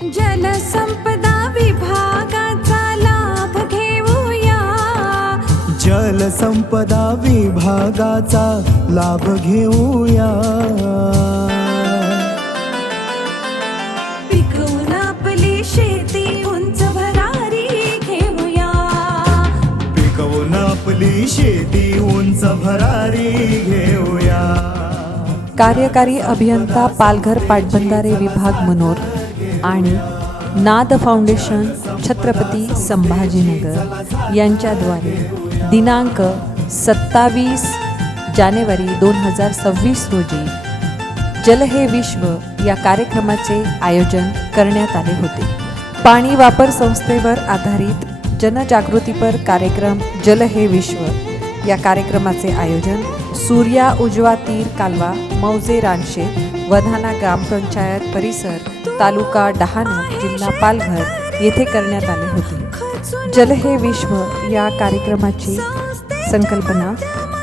जलसंपदा विभागाचा लाभ घेऊया, जलसंपदा विभागाचा लाभ घेऊया. पिकवून आपली शेती उंच भरारी घेऊया, पिकवून आपली शेती उंच भरारी घेऊया. कार्यकारी अभियंता पालघर पाटबंधारे विभाग मनोर आणि नाद फाउंडेशन छत्रपती संभाजीनगर यांच्याद्वारे दिनांक 27 जानेवारी 2026 रोजी जल हे विश्व या कार्यक्रमाचे आयोजन करण्यात आले होते. पाणी वापर संस्थेवर आधारित जनजागृतीपर कार्यक्रम जल हे विश्व या कार्यक्रमाचे आयोजन सूर्या उजवा तीर कालवा मौजे रानशेत वधाना ग्रामपंचायत परिसर तालुका डहाणू जिल्हा पालघर येथे करण्यात आले होते. जल हे विश्व या कार्यक्रमाची संकल्पना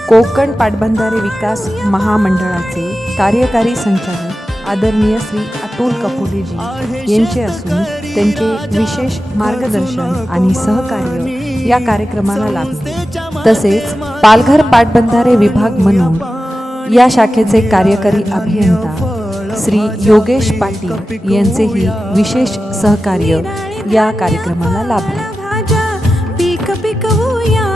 कोकण पाटबंधारे विकास महामंडळाचे कार्यकारी संचालक आदरणीय श्री अतुल कपोलेजी यांचे असून त्यांचे विशेष मार्गदर्शन आणि सहकार्य या कार्यक्रमाला लाभले. तसेच पालघर पाटबंधारे विभाग म्हणून या शाखेचे कार्यकारी अभियंता श्री योगेश पाटील यांचेही विशेष सहकार्य या कार्यक्रमाला लाभले. पीक पिकवूया,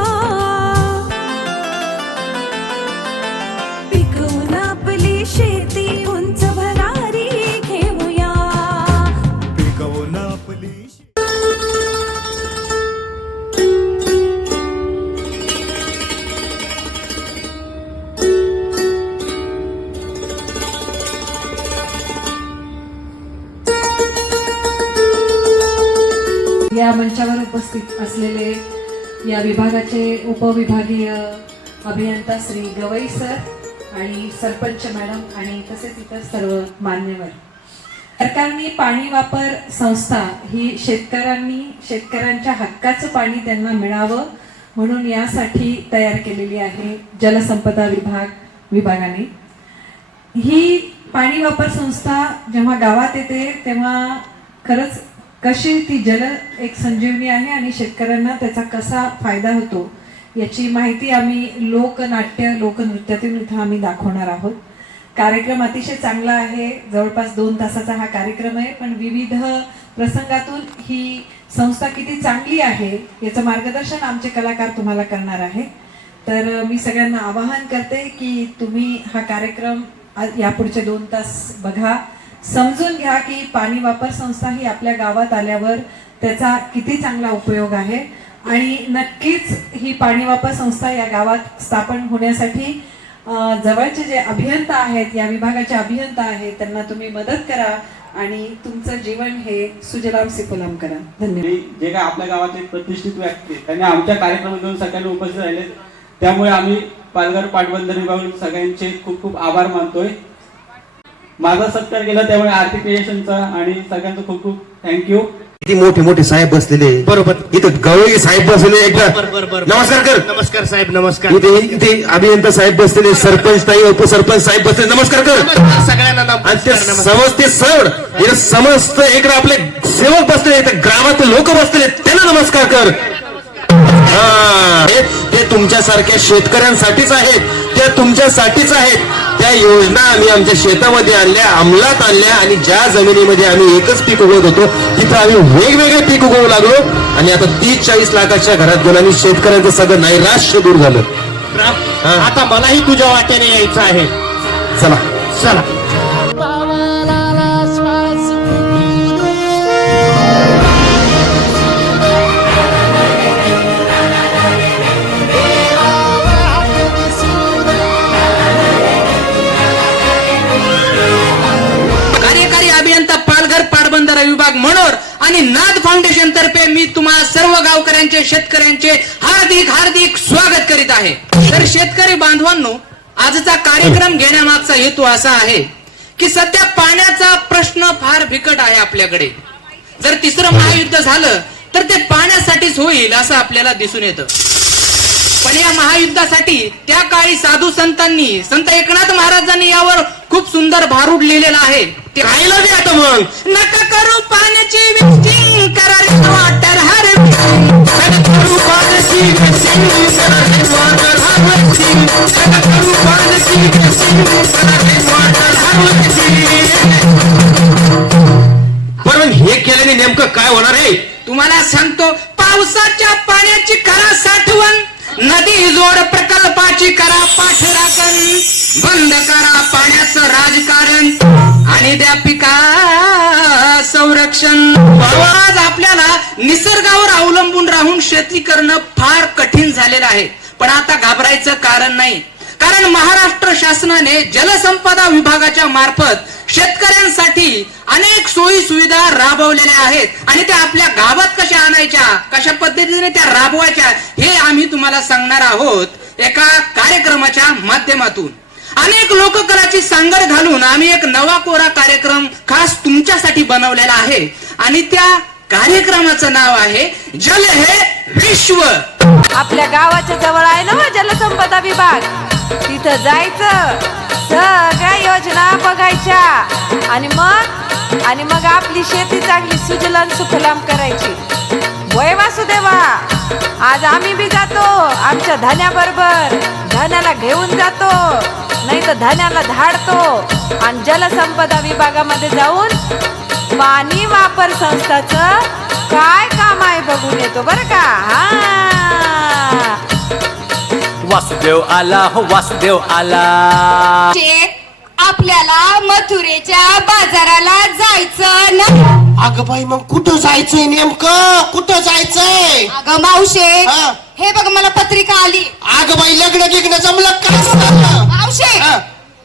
पिकवून आपली शेती उंच भरारी घेऊया, पिकवून आपली या मंचावर उपस्थित असलेले या विभागाचे उपविभागीय अभियंता श्री गवई सर आणि सरपंच मॅडम आणि तसेच इतर सर्व मान्यवर. सरकारने पाणी वापर संस्था ही शेतकऱ्यांच्या हक्काचं पाणी त्यांना मिळावं म्हणून यासाठी तयार केलेली आहे जलसंपदा विभागाने. ही पाणी वापर संस्था जेव्हा गावात येते तेव्हा खरंच कशी ती जल एक संजीवनी आहे आणि शेतकऱ्यांना त्याचा कसा फायदा होतो याची माहिती आम्ही लोकनाट्य लोकनृत्यातून इथं आम्ही दाखवणार आहोत. कार्यक्रम अतिशय चांगला आहे. जवळपास 2 तासाचा हा कार्यक्रम आहे, पण विविध प्रसंगातून ही संस्था किती चांगली आहे याचं मार्गदर्शन आमचे कलाकार तुम्हाला करणार आहे. तर मी सगळ्यांना आवाहन करते की तुम्ही हा कार्यक्रम यापुढचे 2 तास बघा, समजून घ्या की पाणी वापर संस्था ही आपल्या गावात आल्यावर त्याचा किती चांगला उपयोग आहे आणि नक्कीच ही पाणी वापर संस्था या गावात स्थापन होण्यासाठी जवळचे जे अभियंता आहेत या विभागाचे अभियंता आहेत त्यांना तुम्ही मदत करा आणि तुमचं जीवन हे सुजलाम सुफलाम करा. धन्यवाद. जे काय आपल्या गावातले प्रतिष्ठित व्यक्ती त्यांनी आमच्या कार्यक्रमात येऊन सगळ्यांना उपस्थित राहिले त्यामुळे आम्ही पालघर पाटबंधारे विभाग सगळ्यांचे खूप खूप आभार मानतोय. माझा सत्कार केला त्यामुळे आर्थिक क्रिएशनचा आणि सगळ्यांचं खूप खूप थँक्यू. किती मोठे मोठे साहेब बसलेले. बरोबर. इथं गवळी साहेब बसलेले. एकदा नमस्कार कर. नमस्कार साहेब नमस्कार. इथे अभियंता साहेब बसलेले, सरपंच ताई उपसरपंच साहेब बसलेले. नमस्कार कर सगळ्यांना. आणि ते समस्त सर हे समस्त इकडे आपले सेवक बसलेले, ग्रामातील लोक बसलेले त्यांना नमस्कार कर. ते तुमच्यासारख्या शेतकऱ्यांसाठीच आहेत, त्या तुमच्यासाठीच आहेत. त्या योजना आम्ही आमच्या शेतामध्ये आणल्या, अंमलात आणल्या आणि ज्या जमिनीमध्ये आम्ही एकच पीक उगवत होतो तिथं आम्ही वेगवेगळे पीक उगवू लागलो आणि आता 30-40 लाखाच्या घरात गेलो आणि शेतकऱ्यांचं सगळं नैराश्य दूर झालं. आता मलाही तुझ्या वाट्याने यायचं आहे. चला चला. विभाग मनोर आणि नाद फाउंडेशन तर्फे मी तुम्हा सर्व गावकऱ्यांचे शेतकऱ्यांचे हार्दिक हार्दिक स्वागत करीत आहे. तर शेतकरी बांधवांनो, आजचा कार्यक्रम घेण्यामागचा हेतू असा आहे की सध्या पाण्याचा प्रश्न फार बिकट आहे आपल्याकडे. जर तिसरं महायुद्ध झालं तर ते पाण्यासाठीच होईल असं आपल्याला दिसून येतं. पण या महायुद्धासाठी त्या काळी साधू संतांनी, संत एकनाथ महाराजांनी यावर खूप सुंदर भारूड लिहिलेला आहे. ते राहिलं बी आता. मग नका करू पाण्याची नेमकं काय होणार आहे? तुम्हाला सांगतो, पावसाच्या पाण्याची करा साठवण, नदी जोड प्रकल्पाची करा पाठराखण, बंद करा पाण्याचं राजकारण आणि द्या पिका संरक्षण. आज आपल्याला निसर्गावर अवलंबून राहून शेती करणं फार कठीण झालेलं आहे. पण आता घाबरायचं कारण नाही, कारण महाराष्ट्र शासनाने जलसंपदा विभागाच्या मार्फत शेतकऱ्यांसाठी अनेक सोयी सुविधा राबवलेल्या आहेत आणि त्या आपल्या गावात कशा आणायच्या, कशा पद्धतीने त्या राबवायच्या हे आम्ही तुम्हाला सांगणार आहोत एका कार्यक्रमाच्या माध्यमातून. अनेक लोककलाची सांगड घालून आम्ही एक नवा कोरा कार्यक्रम खास तुमच्यासाठी बनवलेला आहे आणि त्या कार्यक्रमाचं नाव आहे जल हे विश्व. आपल्या गावाच्या जवळ आहे ना जलसंपदा विभाग, तिथं जायचं, सगळ्या योजना बघायच्या आणि मग आपली शेती चांगली सुजलाम सुफलाम करायची. वय वासुदेवा, आज आम्ही बी जातो आमच्या धन्याबरोबर, धन्याला घेऊन जातो, नाही तर धन्याला धाडतो आणि जलसंपदा विभागामध्ये जाऊन पाणी वापर संस्थाचं काय काम आहे बघून येतो बरं का. हा, वासुदेव आला हो वासुदेव आला. आपल्याला मथुरेच्या बाजाराला जायचं ना. अगं बाई, मग कुठं जायचंय नेमकं, कुठं जायचंय? अगं मावशे, हा. हे बघ मला पत्रिका आली. अगं बाई, लग्न गिग्न जमलं काय? मावशे,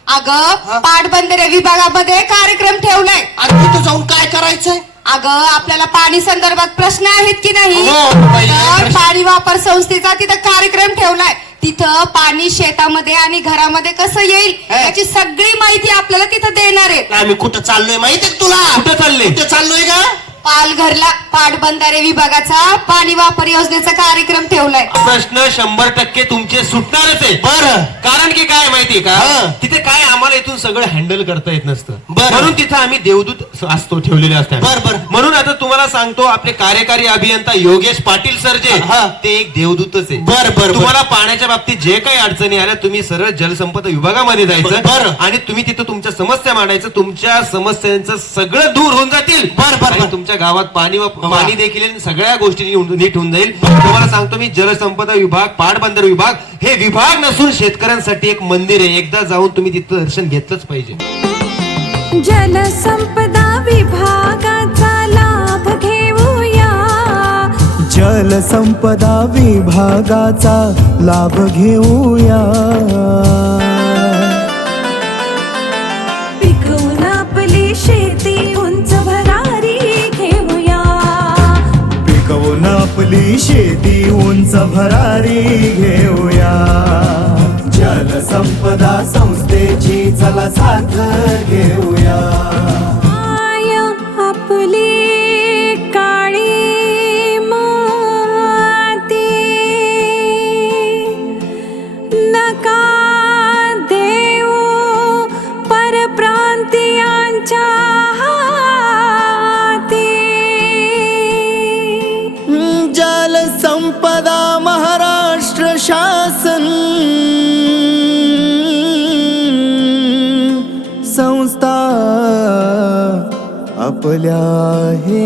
अगं पाटबंधारे विभागामध्ये कार्यक्रम ठेवलाय. तिथं जाऊन काय करायचंय? अगं आपल्याला पाणी संदर्भात प्रश्न आहेत की नाही, हो, बाई, तर पाणी वापर संस्थेचा तिथं कार्यक्रम ठेवलाय. तिथं पाणी शेतामध्ये आणि घरामध्ये कसं येईल याची सगळी माहिती आपल्याला तिथं देणार आहे. आम्ही कुठं चाललोय माहितीये तुला? कुठं चाललोय? कुठं चाललोय का? पालघरला पाटबंधारे विभागाचा पाणी वापर योजनेचा कार्यक्रम ठेवलाय. प्रश्न 100% तुमचे सुटणारच आहे. बरं. कारण की काय माहितीये का, हा. तिथे काय आम्हाला इथून सगळं हँडल करता येत नसतं. बरं. म्हणून तिथे आम्ही देवदूत असतो ठेवलेले असतात. बरं. म्हणून आता तुम्हाला सांगतो, आपले कार्यकारी अभियंता योगेश पाटील सर जे हा. ते एक देवदूतच आहे. बरं. तुम्हाला पाण्याच्या बाबतीत जे काही अडचणी आल्या, तुम्ही सरळ जलसंपदा विभागामध्ये जायचं बरं. आणि तुम्ही तिथं तुमच्या समस्या मांडायचं. तुमच्या समस्यांचं सगळं दूर होऊन जातील. बरं. आणि तुमच्या गावात पाणी देखील सगळ्या गोष्टी नीट होऊन जाईल. तुम्हाला सांगतो मी, जलसंपदा विभाग, पाटबंधारे विभाग हे विभाग नसून शेतकऱ्यांसाठी एक मंदिर आहे. एकदा जाऊन तुम्ही तिथं दर्शन घेतलंच पाहिजे. जलसंपदा विभागाचा लाभ घेऊया, जलसंपदा विभागाचा लाभ घेऊया. पिकवून आपली शेती उंच भरारी घेऊया, पिकवून आपली शेती उंच भरारी घेऊया. जलसंपदा संस्थेची चला साथ घेऊया. आय आपली काळी माती, नका देऊ परप्रांतीयांच्या हाती. जलसंपदा महाराष्ट्र शासन संस्था आपल्या हे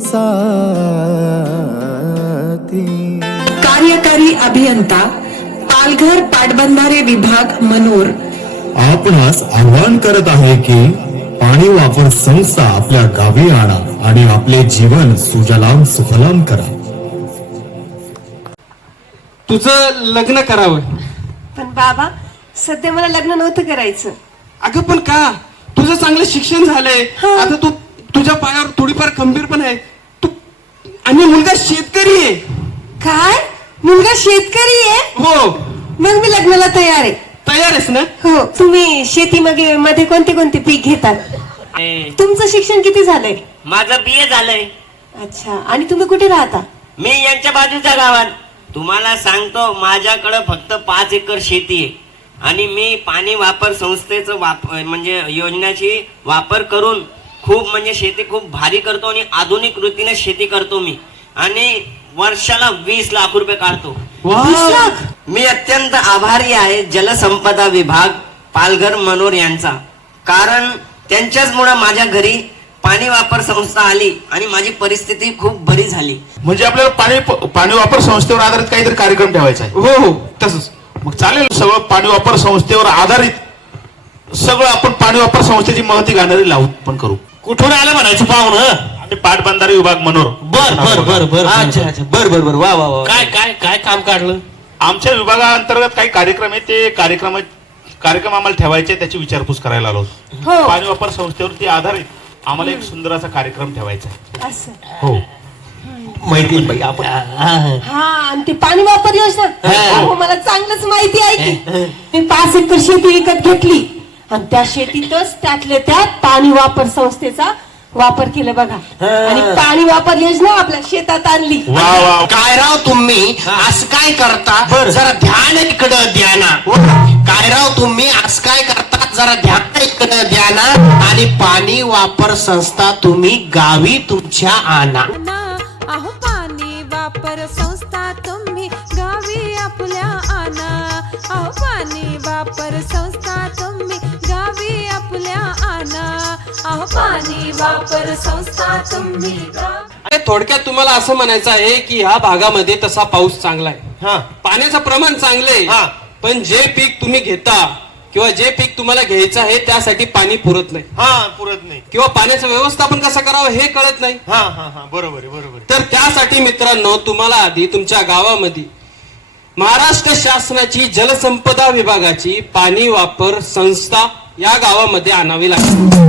साथी. कार्यकारी अभियंता पालघर पाटबंधारे विभाग मनोर आपणास आव्हान करत आहे की पाणी वापर संस्था आपल्या गावी आणा आणि आपले जीवन सुजलाम सुफलाम करा. तुझं लग्न करावं. पण बाबा, सध्या मला लग्न नव्हतं करायचं. अगं पण का? तुझं चांगलं शिक्षण झालंय, आता तू तुझ्या पायावर थोडीफार खंबीर पण आहे तू, आणि मुलगा शेतकरी आहे. काय? मुलगा शेतकरी आहे? हो. मग मी लग्नाला तयार आहे. तयार आहेस ना? हो. तुम्ही शेतीमध्ये मध्ये कोणते कोणते पीक घेतात? तुमचं शिक्षण किती झालंय? माझं BA झालंय. अच्छा. आणि तुम्ही कुठे राहता? मी यांच्या बाजूच्या गावात. तुम्हाला सांगतो, माझ्याकडे फक्त 5 एकर शेती आहे आणि मी पाणी वापर संस्थेचं म्हणजे योजनेची वापर करून खूप म्हणजे शेती खूप भारी करतो आणि आधुनिक रीतीने शेती करतो मी, आणि वर्षाला 20 लाख रुपये काढतो. 20 लाख? मी अत्यंत आभारी आहे जलसंपदा विभाग पालघर मनोर यांचा, कारण त्यांच्याचमुळे माझ्या घरी पाणी वापर संस्था आली आणि माझी परिस्थिती खूप बरी झाली. म्हणजे आपल्याला पाणी वापर संस्थेवर आधारित काहीतरी कार्यक्रम ठेवायचा आहे. हो हो तसंच मग चालेल. सगळं पाणी वापर संस्थेवर आधारित सगळं आपण पाणी वापर संस्थेची महती गाणारी लावून पण करू. कुठून आलं म्हणायचं पाहुणं? आणि पाटबंधारे विभाग मनोर. बर बर बर बर अच्छा अच्छा बर बर बर वा वा वा. काय काय काय काम काढलं? आमच्या विभागाअंतर्गत काही कार्यक्रम आहे, ते कार्यक्रम आम्हाला ठेवायचे, त्याची विचारपूस करायला आलो. पाणी वापर संस्थेवरती आधारित आम्हाला एक सुंदर असा कार्यक्रम ठेवायचा आहे. हो माहिती बाई आपण हा आणि ती पाणी वापर योजना हो, मला चांगलंच माहिती आहे की मी 5 एकर शेती विकत घेतली आणि त्या शेतीतच त्यातल्या त्यात पाणी वापर संस्थेचा वापर केला बघा. आणि पाणी वापर योजना आपल्या शेतात आणली. वा वा. काय राव तुम्ही असं काय करता? जरा ध्यान इकडं द्या ना. काय राव तुम्ही असं काय करता? जरा ध्यान इकडं द्या ना. आणि पाणी वापर संस्था तुम्ही गावी तुमच्या आणा. अहो पाणी वापर संस्था तुम्ही गावी आपल्या आणा. अहो पाणी वापर संस्था तुम्ही गावी आपल्या आणा. अहो पाणी वापर संस्था तुम्ही अरे थोडक्यात तुम्हाला असं म्हणायचं आहे की ह्या भागामध्ये तसा पाऊस चांगला आहे, पाण्याचं प्रमाण चांगलं आहे, पण जे पीक तुम्ही घेता किंवा जे पीक तुम्हाला घ्यायचं आहे त्यासाठी पाणी पुरत नाही. पुरत नाही किंवा पाण्याचं व्यवस्थापन कसं करावं हे कळत नाही. बरोबर आहे बरोबर. तर त्यासाठी मित्रांनो तुम्हाला आधी तुमच्या गावामध्ये महाराष्ट्र शासनाची जलसंपदा विभागाची पाणी वापर संस्था या गावामध्ये आणावी लागते.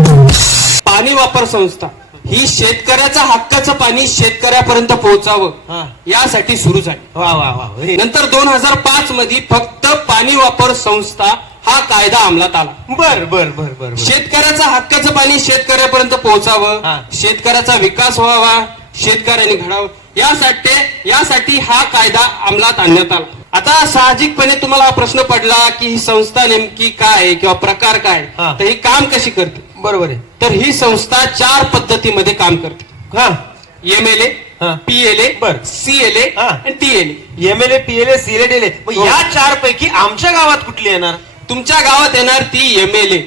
पाणी वापर संस्था ही शेतकऱ्याचा हक्काचं पाणी शेतकऱ्यापर्यंत पोहोचावं यासाठी सुरू झाली. वा वा वा. नंतर 2005 मध्ये फक्त पाणी वापर संस्था हा कायदा अंमलात आला. बर बर बर बर. शेतकऱ्याचा हक्काचं पाणी शेतकऱ्यापर्यंत पोहोचावं, शेतकऱ्याचा विकास व्हावा, शेतकऱ्यांनी घडावं यासाठी हा कायदा अंमलात आणण्यात आला. आता साहजिकपणे तुम्हाला हा प्रश्न पडला की ही संस्था नेमकी काय किंवा प्रकार काय, तर ही काम कशी करते? बरोबर आहे. तर ही संस्था 4 पद्धतीमध्ये काम करते. MLA, PLA, CLA आणि TLA. MLA PLA CLA. या 4 पैकी आमच्या गावात कुठली येणार? तुमच्या गावात येणार ती MLA,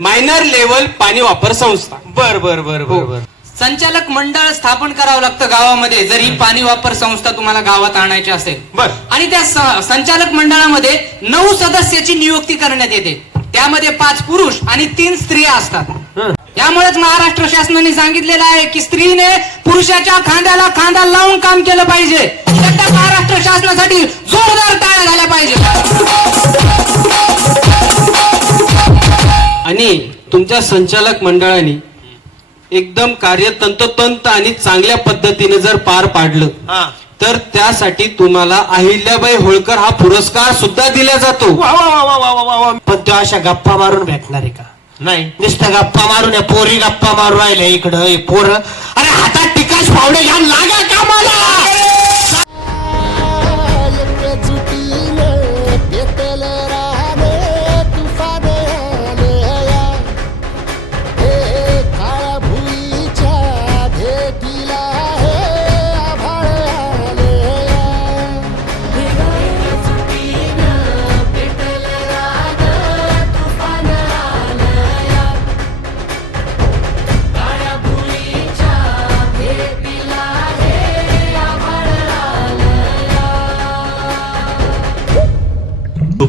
मायनर लेवल पाणी वापर संस्था. बर बर बर बर. संचालक मंडळ स्थापन करावं लागतं गावामध्ये जर ही पाणी वापर संस्था तुम्हाला गावात आणायची असेल. आणि त्या संचालक मंडळामध्ये 9 सदस्याची नियुक्ती करण्यात येते. त्यामध्ये 5 पुरुष आणि 3 स्त्रिया असतात. त्यामुळेच महाराष्ट्र शासनाने सांगितलेलं आहे की स्त्रीने पुरुषाच्या खांद्याला खांदा लावून काम केलं पाहिजे. त्या महाराष्ट्र शासनासाठी जोरदार टाळ्या झाल्या पाहिजे. आणि तुमच्या संचालक मंडळाने एकदम कार्य तंतोतंत आणि चांगल्या पद्धतीने जर पार पाडलं तर त्यासाठी तुम्हाला अहिल्याबाई होळकर हा पुरस्कार सुद्धा दिला जातो. पण तो अशा गप्पा मारून भेटणार आहे का? नाही. नुसतं गप्पा मारून पोरी गप्पा मारून राहिले इकडं पोर. अरे हातात टिकाश फावडे घ्या लागा कामाला.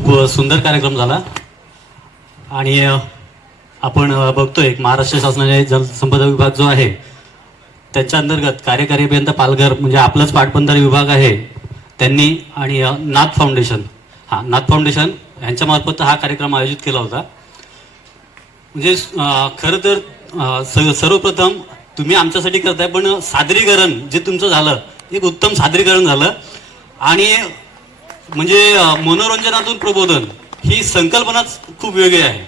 खूप सुंदर कार्यक्रम झाला. आणि आपण बघतोय महाराष्ट्र शासनाचे जलसंपदा विभाग जो आहे त्याच्या अंतर्गत कार्यकारी अभियंता पालघर म्हणजे आपलाच पाटबंधारे विभाग आहे त्यांनी आणि नाथ फाउंडेशन यांच्यामार्फत हा कार्यक्रम आयोजित केला होता. म्हणजे खरं तर सर्वप्रथम तुम्ही आमच्यासाठी करताय पण सादरीकरण जे तुमचं झालं एक उत्तम सादरीकरण झालं. आणि म्हणजे मनोरंजनातून प्रबोधन ही संकल्पनाच खूप वेगळी आहे.